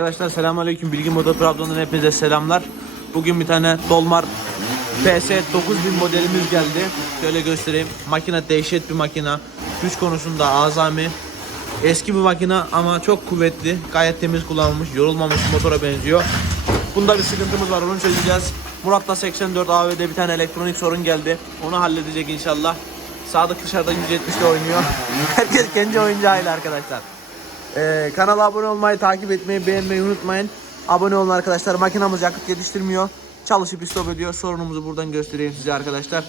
Arkadaşlar selamünaleyküm. Bilgi Moda Trabzon'dan hepinize selamlar. Bugün bir tane Dolmar PS 9000 modelimiz geldi. Şöyle göstereyim. Makine dehşet bir makine. Güç konusunda azami. Eski bir makine ama çok kuvvetli. Gayet temiz kullanılmış, yorulmamış motora benziyor. Bunda bir sıkıntımız var. Onu çözeceğiz. Murat'la 84 AV'de bir tane elektronik sorun geldi. Onu halledecek inşallah. Sadık dışarıda 170'de oynuyor. Herkes kendi oyuncağıyla arkadaşlar. Ee, kanala abone olmayı, takip etmeyi, beğenmeyi unutmayın. Abone olun arkadaşlar. Makinamız yakıt yetiştirmiyor. Çalışıp istop ediyor. Sorunumuzu buradan göstereyim size arkadaşlar.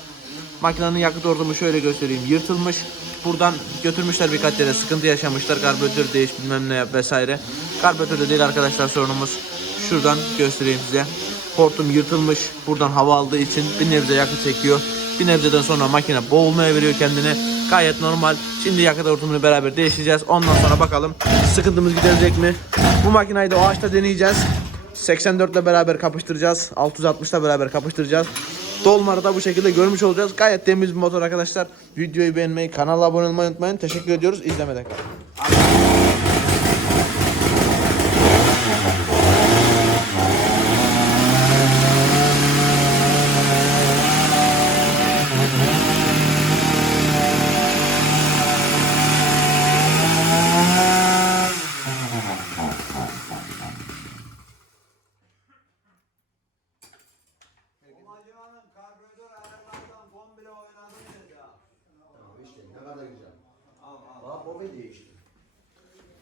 Makinenin yakıt ortamı şöyle göstereyim. Yırtılmış. Buradan götürmüşler birkaç yere. Sıkıntı yaşamışlar. Karbüratör değiş bilmem ne vesaire. Karbüratör de değil arkadaşlar sorunumuz. Şuradan göstereyim size. Hortum yırtılmış. Buradan hava aldığı için bir nebze yakıt çekiyor. Bir nebzeden sonra makine boğulmaya veriyor kendini. Gayet normal. Şimdi yakıt hortumunu beraber değiştireceğiz. Ondan sonra bakalım sıkıntımız giderilecek mi? Bu makinayı da o ağaçta deneyeceğiz. 84 ile beraber kapıştıracağız. 660 ile beraber kapıştıracağız. Dolmarı da bu şekilde görmüş olacağız. Gayet temiz bir motor arkadaşlar. Videoyu beğenmeyi, kanala abone olmayı unutmayın. Teşekkür ediyoruz. İzlemeden kalın.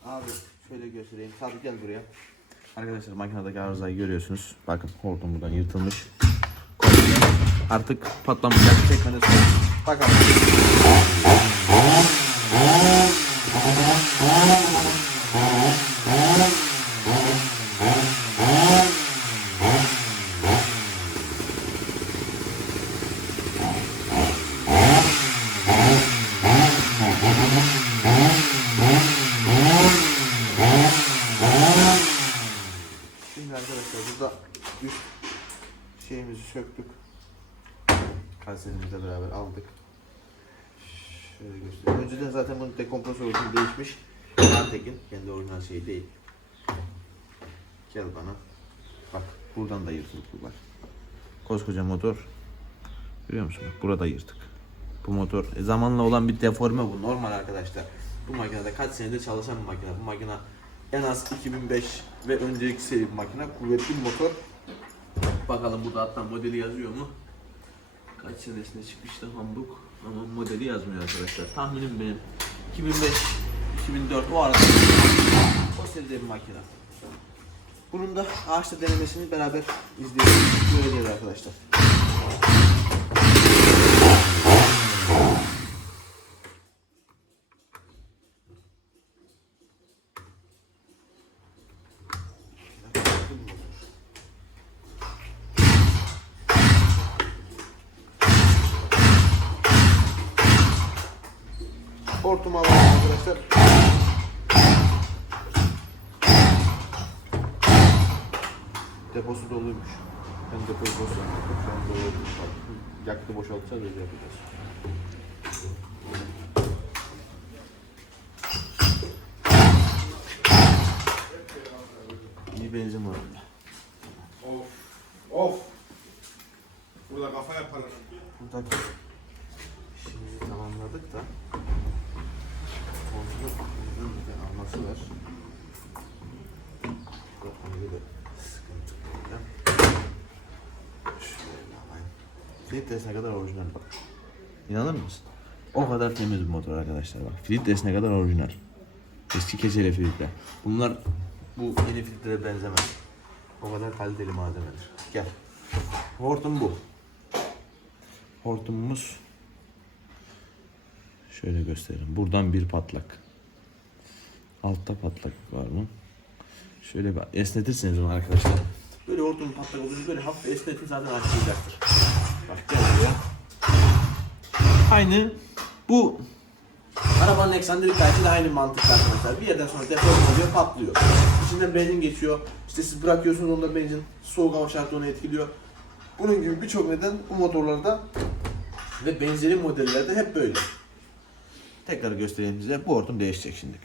Abi şöyle göstereyim. Sadık gel buraya. Arkadaşlar makinedeki arızayı görüyorsunuz. Bakın hortum buradan yırtılmış. Artık patlamayacak. Çekmede sorun. Bakalım. Şimdi arkadaşlar burada üst şeyimizi söktük. Kalserimizle beraber aldık. Şöyle göstereyim. Önceden zaten bunun dekompresör olduğu değişmiş. Antekin kendi orijinal şey değil. Gel bana. Bak buradan da yırtılık var. Koskoca motor. Görüyor musun? Bak burada yırtık. Bu motor e, zamanla olan bir deforme bu. Normal arkadaşlar. Bu makinede kaç senedir çalışan bir makine. Bu makine en az 2005 ve önceki seri bir makine. Kuvvetli bir motor. Bakalım burada hatta modeli yazıyor mu? Kaç senesinde çıkmıştı Hamburg ama modeli yazmıyor arkadaşlar. Tahminim benim 2005 2004 o arada o seride bir makine. Bunun da ağaçta denemesini beraber izleyelim. Göreceğiz arkadaşlar. Hortumu alalım arkadaşlar. Deposu doluymuş. Ben depoyu boşalttık. Şu an dolu. Yaktı boşaltacağız öyle yapacağız. İyi benzin var bunda. Of. Of. Burada kafa yaparlar. Buradaki işimizi tamamladık da kontrolü uzun bir alması var. Bu ayrı da sıkıntı problem. Şöyle alayım. Filtresine kadar orijinal bak. İnanır mısın? O kadar temiz bir motor arkadaşlar bak. Filtresine kadar orijinal. Eski keçeli filtre. Bunlar bu yeni filtreye benzemez. O kadar kaliteli malzemedir. Gel. Hortum bu. Hortumumuz şöyle göstereyim. Buradan bir patlak. Altta patlak var mı? Şöyle bir esnetirseniz onu arkadaşlar. Böyle hortumun patlak olduğunu böyle hafif esnetin zaten açılacaktır. Aynı bu arabanın eksandrik kayıtı da aynı mantıkta arkadaşlar. Bir yerden sonra deforme oluyor, patlıyor. İçinden benzin geçiyor. İşte siz bırakıyorsunuz onda benzin soğuk hava şartı onu etkiliyor. Bunun gibi birçok neden bu motorlarda ve benzeri modellerde hep böyle. Tekrar göstereyim size. Bu hortum değişecek şimdi.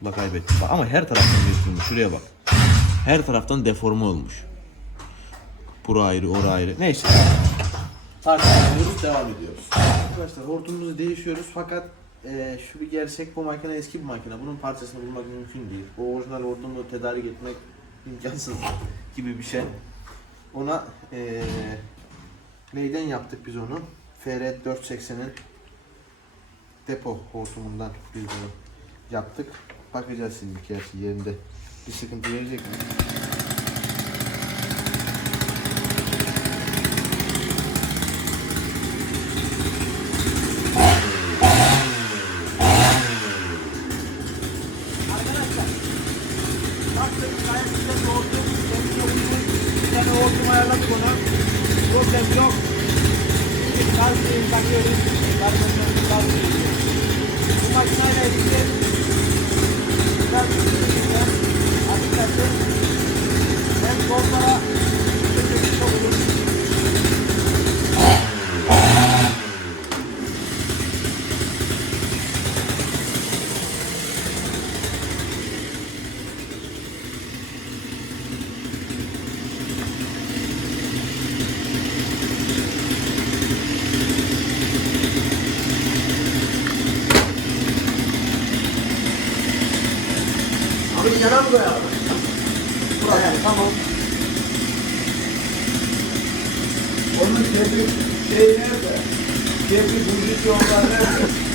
Bak kaybettim. Ama her taraftan yırtılmış. Şuraya bak. Her taraftan deforme olmuş. Bura ayrı, ora ayrı. Neyse. Tartışmıyoruz, devam ediyoruz. Arkadaşlar hortumumuzu değişiyoruz fakat eee, şu bir gerçek bu makine eski bir makine. Bunun parçasını bulmak mümkün değil. O orijinal hortumu tedarik etmek imkansız gibi bir şey. Ona eee neyden yaptık biz onu? FR 480'in depo hortumundan biz bunu yaptık. Bakacağız şimdi gerçi yerinde bir sıkıntı verecek mi? Arkadaşlar baktık gayet güzel bir hortum. Kendisi uygun. Bir tane hortum ayarladık ona. Problem yok. Kalkıyı takıyoruz. Kalkıyoruz. Kalkıyoruz. Bu makineyle ilgili biraz düşüneceğim. Açıkçası hem kollara Yana mı koyalım? Burası tamam. Onun kebri şey nerede? Kebri bujici yollar nerede?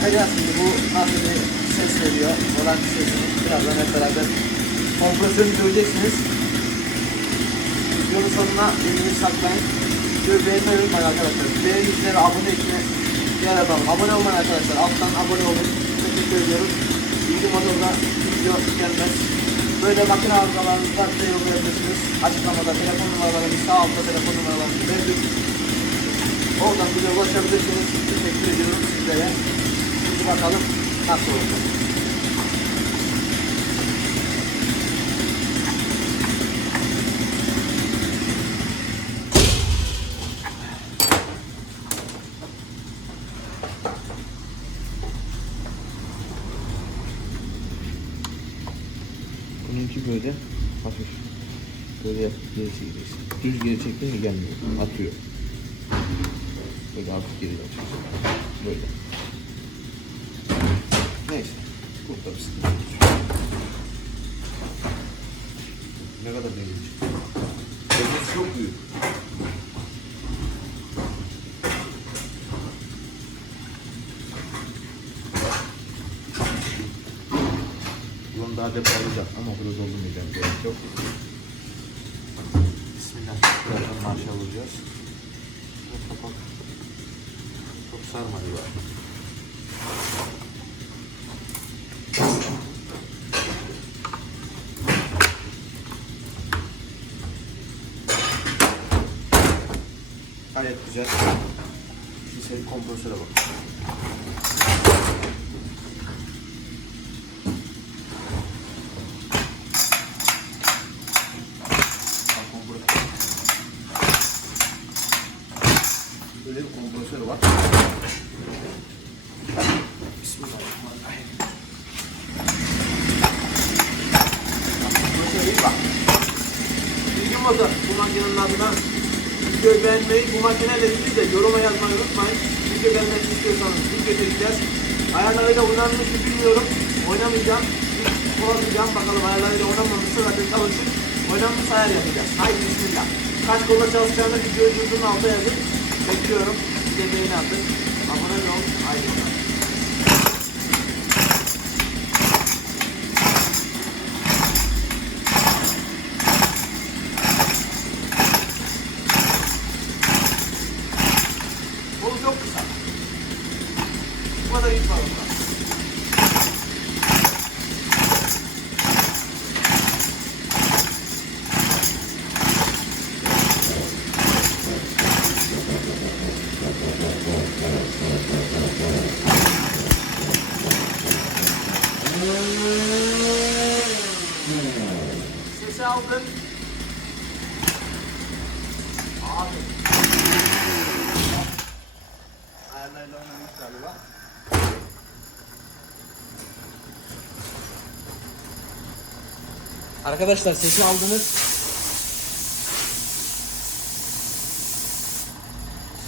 Bakacağız şimdi bu nasıl bir ses veriyor. Olan sesini birazdan hep beraber kompresörünü göreceksiniz. Videonun sonuna elini saklayın. Videoyu beğenmeyi unutmayın arkadaşlar. Beğenmişlere abone etmeyi yer yapalım. Abone olmayın arkadaşlar. Alttan abone olun. Teşekkür ediyoruz. Bilgi motorda video gelmez. Böyle makine arızalarınız varsa yollayabilirsiniz. Açıklamada telefon numaralarını sağ altta telefon numaralarını verdik. Oradan bize ulaşabilirsiniz. Teşekkür ediyorum sizlere. Bakalım nasıl olacak. Bununki böyle hafif böyle yapıp çekeceksin. Düz geri çektin mi gelmiyor. Atıyor. Böyle hafif geri açıyorsun. Böyle. Neyse. Burada bir sıkıntı. Ne kadar delici. Delici çok büyük. Bunu daha depo alacak ama burada doldurmayacağım. Gerek yok. Bismillah. Birazdan marşa vuracağız. Kapak çok sarmadı galiba. Gayet güzel. Şimdi senin kompresöre bak kompresör. Böyle bir kompresör var. Bismillahirrahmanirrahim. Bak, kompresör iyi bak. Bilgin motor bu makinenin adına videoyu beğenmeyi, bu makineyle ilgili de yoruma yazmayı unutmayın. Video gelmesini istiyorsanız video çekeceğiz. Ayarlarıyla oynanmış mı bilmiyorum. Oynamayacağım. Korkacağım bakalım ayarlarıyla oynanmamışsa zaten çalışıp oynanmış ayar yapacağız. Haydi bismillah. Kaç kolla çalışacağını videoyu durdurun alta yazın. Bekliyorum. Bir de beğeni atın. Abone olun. Haydi bakalım. Kolu çok kısa. Bu kadar ip var onda. aldın. Abi. Ayarlarla oynamış galiba. Arkadaşlar sesi aldınız.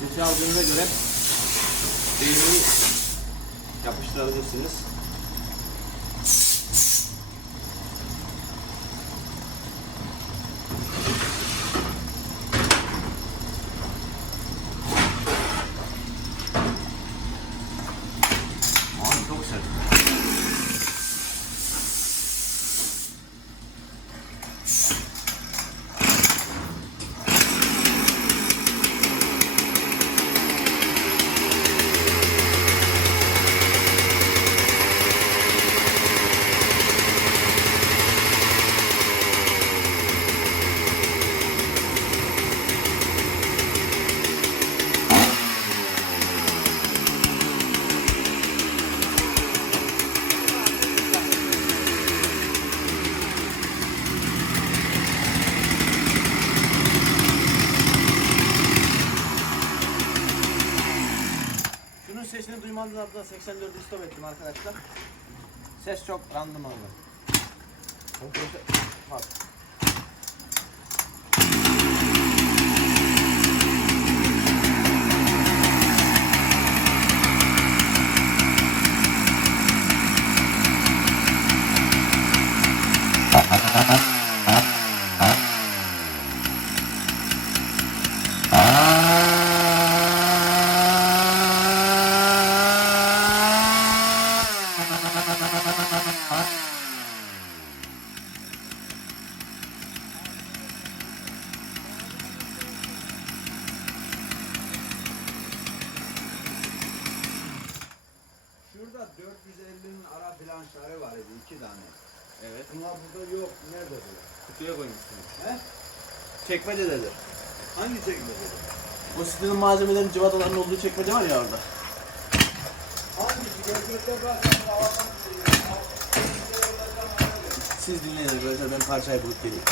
Sesi aldığınıza göre beğeni yapıştırabilirsiniz. Adına 84'ü stop ettim arkadaşlar. Ses çok. Kompresör- Bak. Şurada 450'nin ara planşları var idi iki tane. Evet. Bunlar burada yok. Nerede bu? Kutuya koymuşsunuz. He? Çekmecededir. Hangi çekmece? Bu sitenin malzemelerin civataların olduğu çekmece var ya orada. Hangisi? Gerçekte bak. Siz dinleyin arkadaşlar ben parçayı bulup geleyim.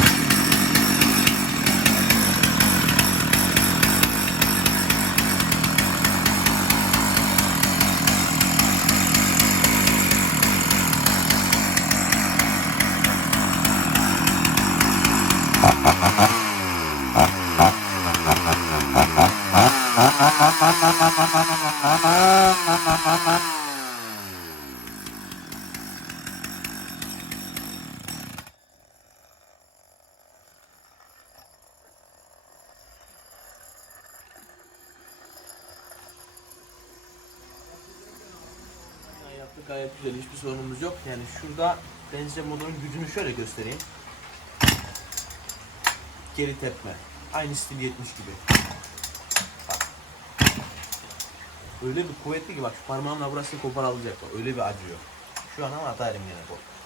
Yani yaptık gayet güzel hiçbir sorunumuz yok. Yani şurada ben size motorun gücünü şöyle göstereyim. Geri tepme. Aynı stil 70 gibi. Bak. Öyle bir kuvvetli ki bak şu parmağımla burasını kopar alacak. Öyle bir acıyor. Şu an ama atarım yine bu.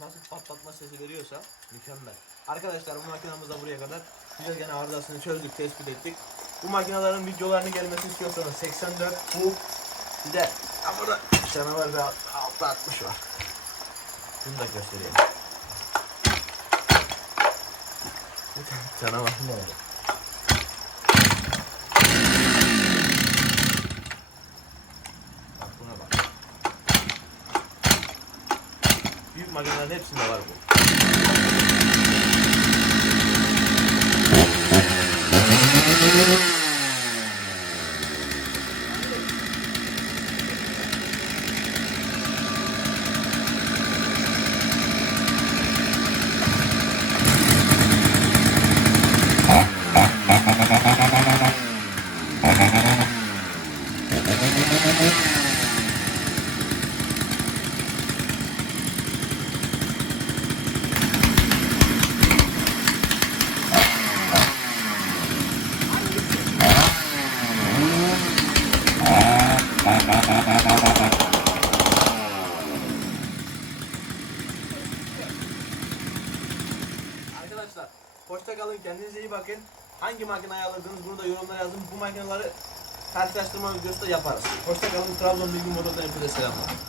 Nasıl patlatma sesi veriyorsa mükemmel. Arkadaşlar bu makinamız da buraya kadar. Güzel gene arızasını çözdük, tespit ettik. Bu makinelerin videolarını gelmesini istiyorsanız 84 bu. Bir de ya burada canavar bir altta 60 var. Bunu da göstereyim. canavar ne oldu? büyük makinelerin hepsinde var bu. Kendinize iyi bakın. Hangi makineyi alırdınız bunu da yorumlara yazın. Bu makineleri karşılaştırma videosu da yaparız. Hoşça kalın. Trabzon Bilgi Motor'dan hepinize selamlar.